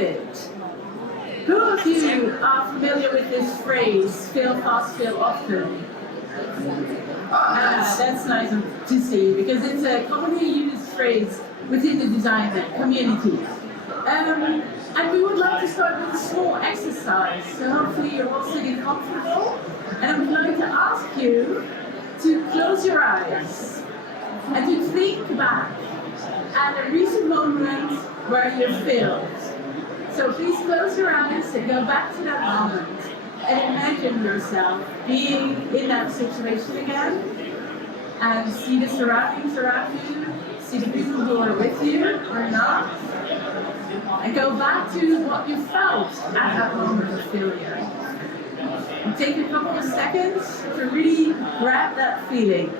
it. Who of you are familiar with this phrase, fail fast, fail often? That's nice to see, because it's a commonly used phrase within the design community. And we would like to start with a small exercise, so hopefully you're all sitting comfortable. And I would like to ask you to close your eyes and to think back at a recent moment where you failed. So please close your eyes and go back to that moment and imagine yourself being in that situation again, and see the surroundings around you, see the people who are with you or not, and go back to what you felt at that moment of failure. And take a couple of seconds to really grab that feeling.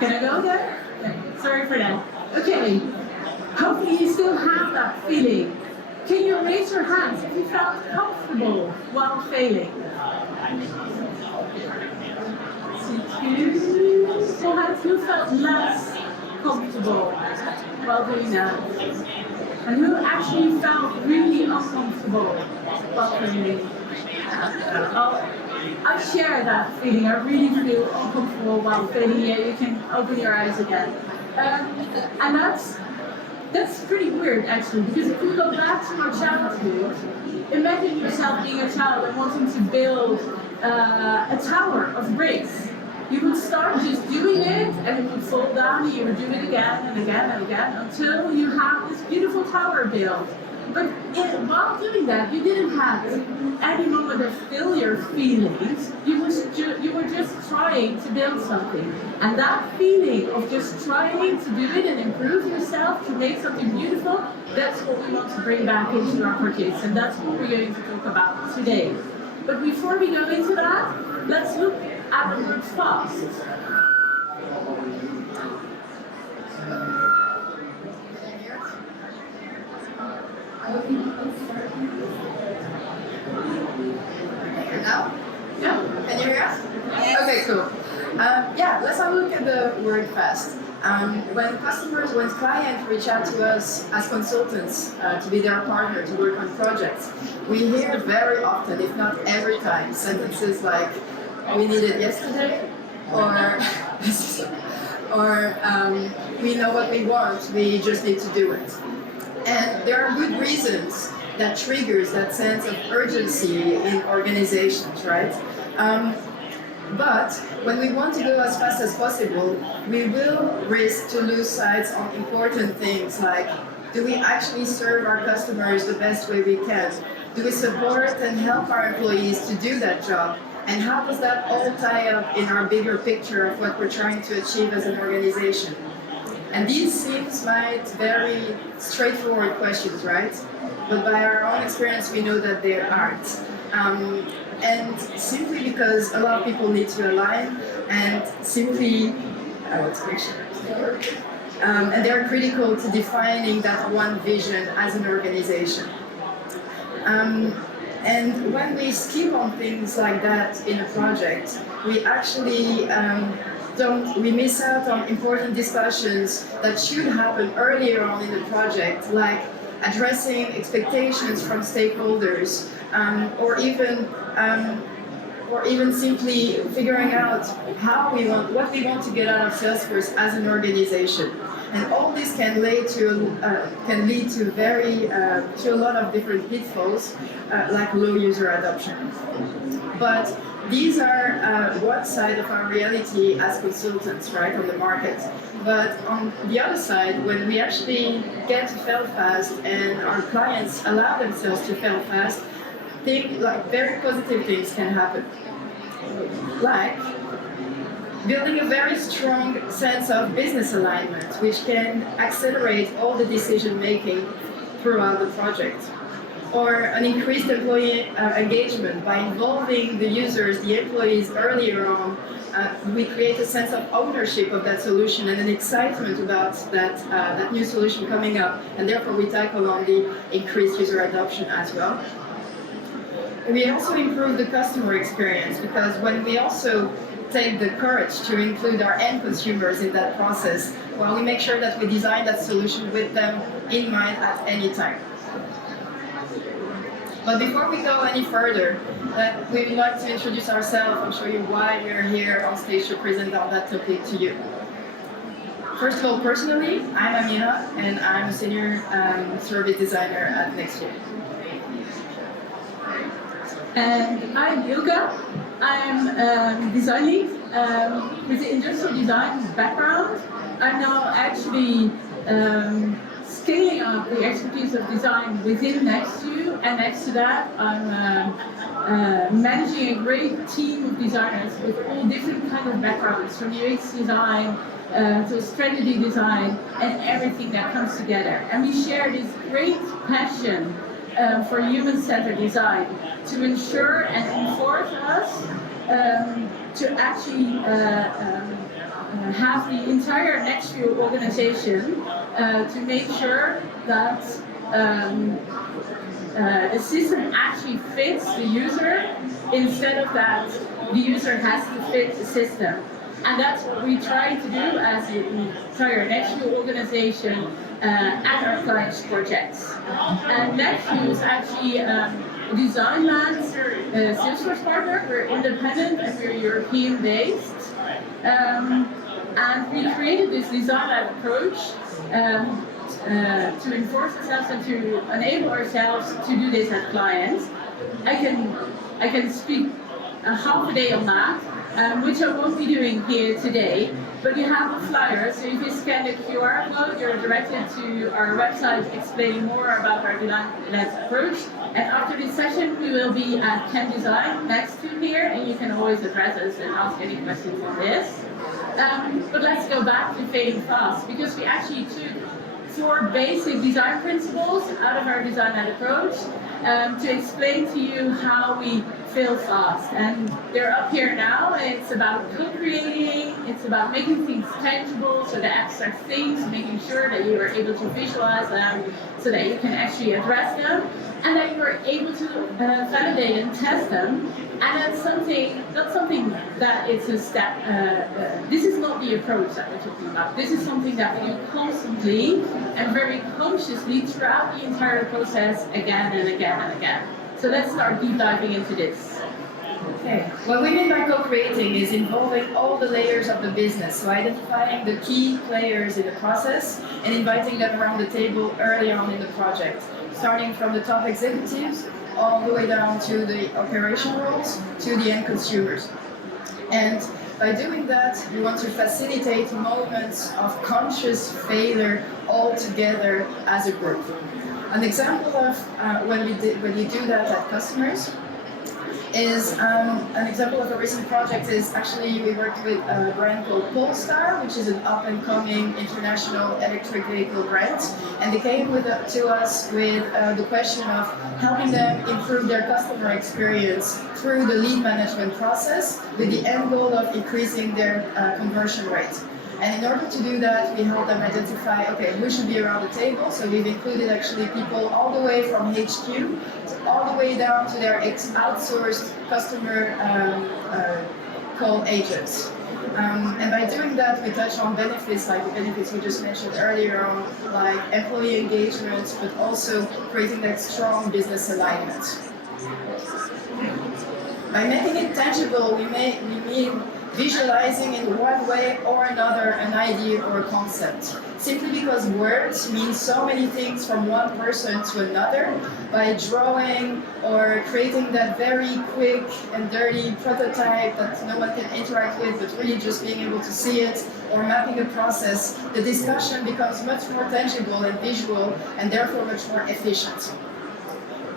Can I go there? Okay. Sorry for that. Okay. Hopefully you still have that feeling. Can you raise your hands if you felt comfortable while failing? So hands who felt less comfortable while doing that? And who actually felt really uncomfortable while failing? I share that feeling. I really feel uncomfortable while failing. Yeah, you can open your eyes again. And that's pretty weird actually, because if you go back to your childhood, imagine yourself being a child and wanting to build a tower of bricks. You would start just doing it and it would fall down and you would do it again and again and again until you have this beautiful tower built. But while doing that, you didn't have any moment of failure feelings. You were just trying to build something. And that feeling of just trying to do it and improve yourself to make something beautiful, that's what we want to bring back into our projects. And that's what we're going to talk about today. But before we go into that, let's look at the word fast. Now? Yeah. Can you hear us? Yes. Okay, cool. Let's have a look at the word fast. When clients reach out to us as consultants to be their partner to work on projects, we hear very often, if not every time, sentences like, we need it yesterday, or we know what we want, we just need to do it. And there are good reasons that triggers that sense of urgency in organizations, right? But when we want to go as fast as possible, we will risk to lose sight on important things like, do we actually serve our customers the best way we can? Do we support and help our employees to do that job? And how does that all tie up in our bigger picture of what we're trying to achieve as an organization? And these seems like very straightforward questions, right? But by our own experience, we know that they aren't. And simply because a lot of people need to align, and simply, and they're critical to defining that one vision as an organization. And when we skip on things like that in a project, we actually we miss out on important discussions that should happen earlier on in the project, like addressing expectations from stakeholders, or even simply figuring out what we want to get out of Salesforce as an organization. And all this can lead to a lot of different pitfalls, like low user adoption. But these are one side of our reality as consultants, right, on the market. But on the other side, when we actually get to fail fast and our clients allow themselves to fail fast, very positive things can happen. Like building a very strong sense of business alignment, which can accelerate all the decision making throughout the project. Or an increased employee engagement by involving the users, the employees earlier on. We create a sense of ownership of that solution and an excitement about that new solution coming up, and therefore we tackle on the increased user adoption as well. We also improve the customer experience, because when we also take the courage to include our end consumers in that process, while we make sure that we design that solution with them in mind at any time. But before we go any further, we would like to introduce ourselves and show you why we are here on stage to present on that topic to you. First of all, personally, I'm Amira, and I'm a senior service designer at Nextview. And I'm Ilka. I'm design lead with the industrial design background. I'm now actually scaling up the expertise of design within Nextview, and next to that, I'm managing a great team of designers with all different kind of backgrounds, from UX design to strategy design and everything that comes together. And we share this great passion for human-centered design to ensure and enforce us to actually have the entire Nextview organization to make sure that the system actually fits the user instead of that the user has to fit the system. And that's what we try to do as the entire Nextview organization at our clients' projects. And Nextview is actually Design Lab's Salesforce partner. We're independent and we're European based. And we created this Design Lab approach to enforce ourselves and to enable ourselves to do this at clients. I can speak half a day on that, which I won't be doing here today. But you have the flyer, so if you scan the QR code, you're directed to our website explaining more about our Design Lab approach. And after this session, we will be at Can Design next to here, and you can always address us and ask any questions on this. But let's go back to failing fast, because we actually took 4 basic design principles out of our Design Lab approach to explain to you how we fail fast. And they're up here now. It's about co-creating, it's about making things tangible, so the abstract things, making sure that you are able to visualize them so that you can actually address them, and that you are able to validate and test them. And that's not something that it's a step, this is not the approach that we're talking about. This is something that we do constantly and very consciously throughout the entire process again and again and again. So let's start deep diving into this. Okay. What we mean by co-creating is involving all the layers of the business, so identifying the key players in the process and inviting them around the table early on in the project, starting from the top executives all the way down to the operation roles to the end consumers. And by doing that, we want to facilitate moments of conscious failure all together as a group. An example of when you do that at customers is an example of a recent project is actually we worked with a brand called Polestar, which is an up-and-coming international electric vehicle brand, and they came to us with the question of helping them improve their customer experience through the lead management process with the end goal of increasing their conversion rate. And in order to do that, we help them identify, okay, who should be around the table. So we've included actually people all the way from HQ all the way down to their outsourced customer call agents. And by doing that, we touch on benefits like the benefits we just mentioned earlier on, like employee engagement, but also creating that strong business alignment. By making it tangible, we mean visualizing in one way or another an idea or a concept. Simply because words mean so many things from one person to another, by drawing or creating that very quick and dirty prototype that no one can interact with, but really just being able to see it, or mapping a process, the discussion becomes much more tangible and visual, and therefore much more efficient.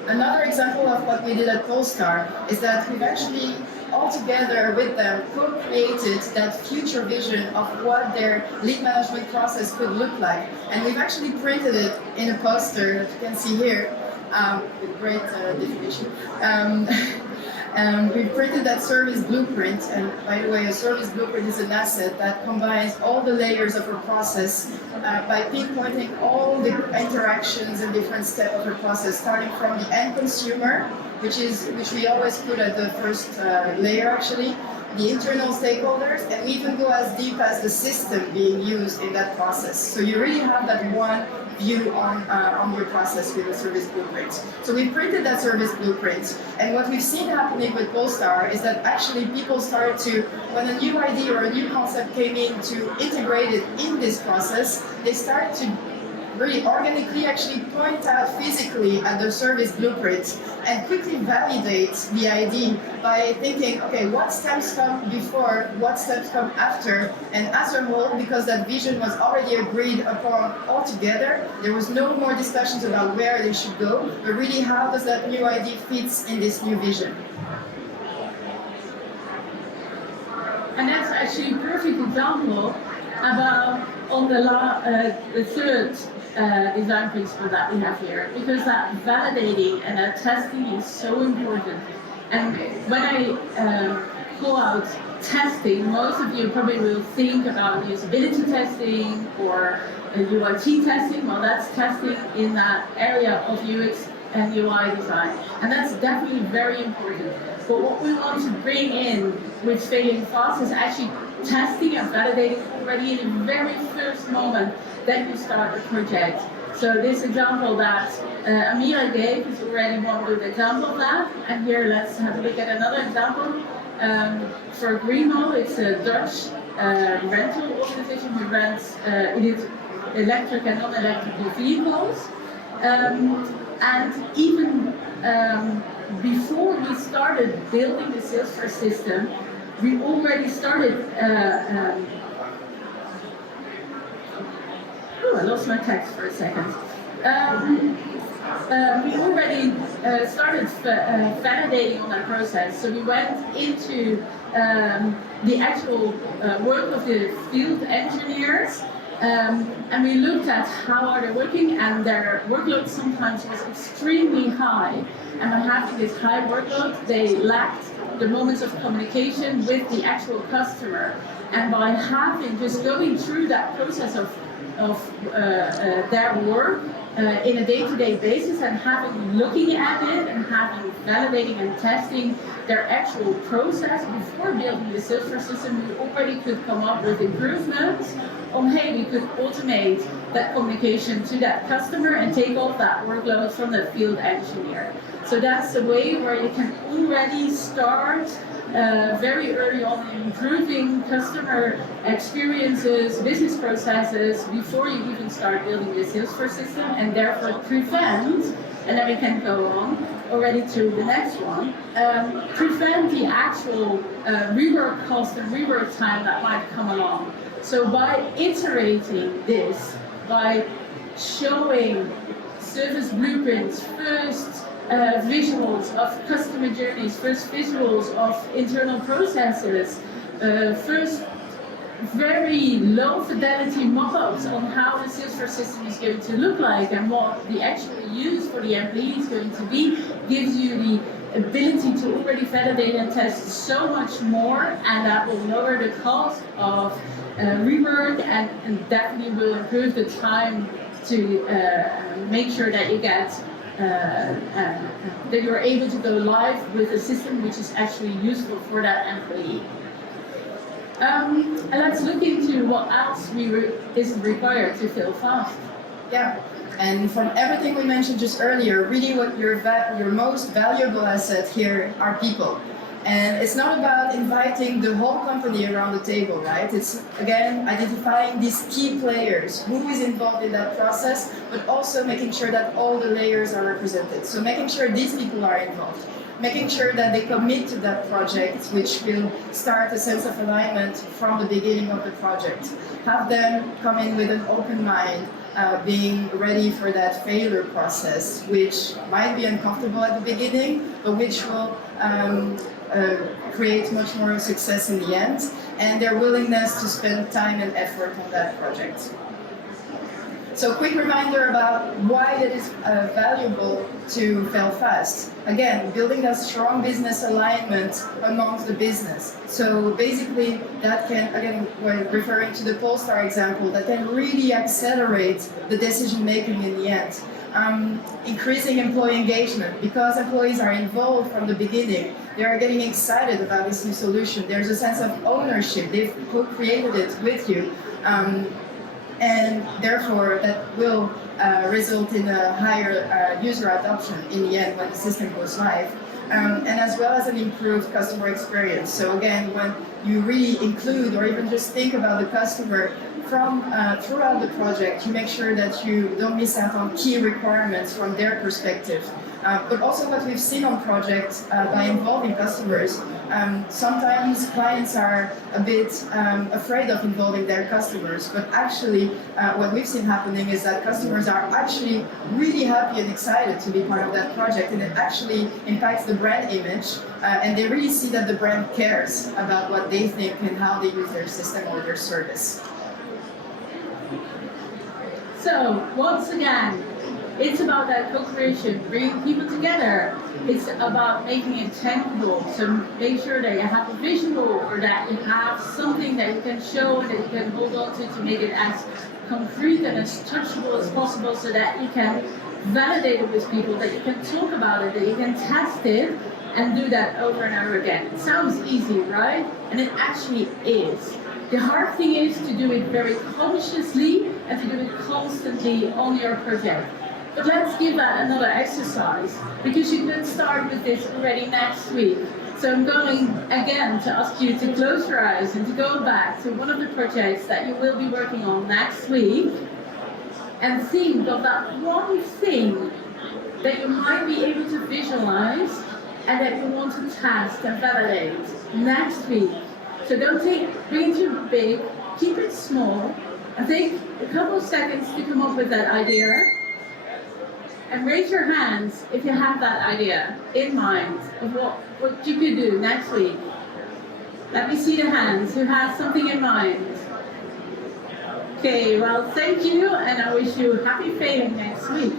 Another example of what we did at Polestar is that we've actually all together with them co-created that future vision of what their lead management process could look like. And we've actually printed it in a poster that you can see here with great definition. We printed that service blueprint, and by the way, a service blueprint is an asset that combines all the layers of a process by pinpointing all the interactions and different steps of a process, starting from the end consumer, which we always put at the first layer actually, the internal stakeholders, and we even go as deep as the system being used in that process. So you really have that one view on your process with a service blueprint. So we printed that service blueprint, and what we've seen happening with Polestar is that actually people started to, when a new idea or a new concept came in to integrate it in this process, they started to really organically actually point out physically at the service blueprint and quickly validate the idea by thinking, okay, what steps come before, what steps come after, and as a whole, because that vision was already agreed upon altogether, there was no more discussions about where they should go, but really how does that new idea fits in this new vision. And that's actually a perfect example about on the third design principle that we have here, because that validating and that testing is so important. And when I call out testing, most of you probably will think about usability testing or UIT testing. Well, that's testing in that area of UX and UI design. And that's definitely very important. But what we want to bring in with Failing Fast is actually testing and validating already in the very first moment that you start the project. So this example that Amira gave is already one good example of that. And here let's have a look at another example. For Greenmo, it's a Dutch rental organization who rents electric and non-electrical vehicles. And even before we started building the Salesforce system, we already started. I lost my text for a second. We already started validating on that process. So we went into the actual work of the field engineers. And we looked at how are they working, and their workload sometimes was extremely high. And by having this high workload, they lacked the moments of communication with the actual customer. And by just going through that process of their work in a day-to-day basis and looking at it and validating and testing their actual process before building the Salesforce system, we already could come up with improvements on, hey, we could automate that communication to that customer and take off that workload from the field engineer. So that's a way where you can already start very early on improving customer experiences, business processes before you even start building the Salesforce system, and therefore prevent, and then we can go on already to the next one, prevent the actual rework cost and rework time that might come along. So by iterating this, by showing service blueprints first, visuals of customer journeys, first visuals of internal processes, first very low fidelity mock-ups on how the Salesforce system is going to look like and what the actual use for the employee is going to be, gives you the ability to already validate and test so much more, and that will lower the cost of rework and definitely will improve the time to make sure that you get that you're able to go live with a system which is actually useful for that employee. And let's look into what else is required to fail fast. Yeah, and from everything we mentioned just earlier, really what your most valuable asset here are people. And it's not about inviting the whole company around the table, right? It's, again, identifying these key players, who is involved in that process, but also making sure that all the layers are represented. So making sure these people are involved, making sure that they commit to that project, which will start a sense of alignment from the beginning of the project. Have them come in with an open mind, being ready for that failure process, which might be uncomfortable at the beginning, but which will create much more success in the end, and their willingness to spend time and effort on that project. So quick reminder about why it is valuable to fail fast. Again, building a strong business alignment amongst the business. So basically that can, again, when referring to the Polestar example, that can really accelerate the decision making in the end. Increasing employee engagement, because employees are involved from the beginning. They are getting excited about this new solution. There's a sense of ownership. They've co-created it with you. And therefore that will result in a higher user adoption in the end when the system goes live. And as well as an improved customer experience. So again, when you really include or even just think about the customer from throughout the project, you make sure that you don't miss out on key requirements from their perspective. But also what we've seen on projects by involving customers, sometimes clients are a bit afraid of involving their customers, but actually what we've seen happening is that customers are actually really happy and excited to be part of that project, and it actually impacts the brand image, and they really see that the brand cares about what they think and how they use their system or their service. So, once again, it's about that co-creation, bringing people together. It's about making it tangible, so make sure that you have a visual or that you have something that you can show, that you can hold on to make it as concrete and as touchable as possible so that you can validate it with people, that you can talk about it, that you can test it and do that over and over again. It sounds easy, right? And it actually is. The hard thing is to do it very consciously and to do it constantly on your project. But let's give that another exercise, because you can start with this already next week. So I'm going again to ask you to close your eyes and to go back to one of the projects that you will be working on next week and think of that one thing that you might be able to visualize and that you want to test and validate next week. So don't bring it too big, keep it small, and take a couple of seconds to come up with that idea. And raise your hands if you have that idea in mind of what you could do next week. Let me see the hands who has something in mind. Okay, well, thank you, and I wish you happy failing next week.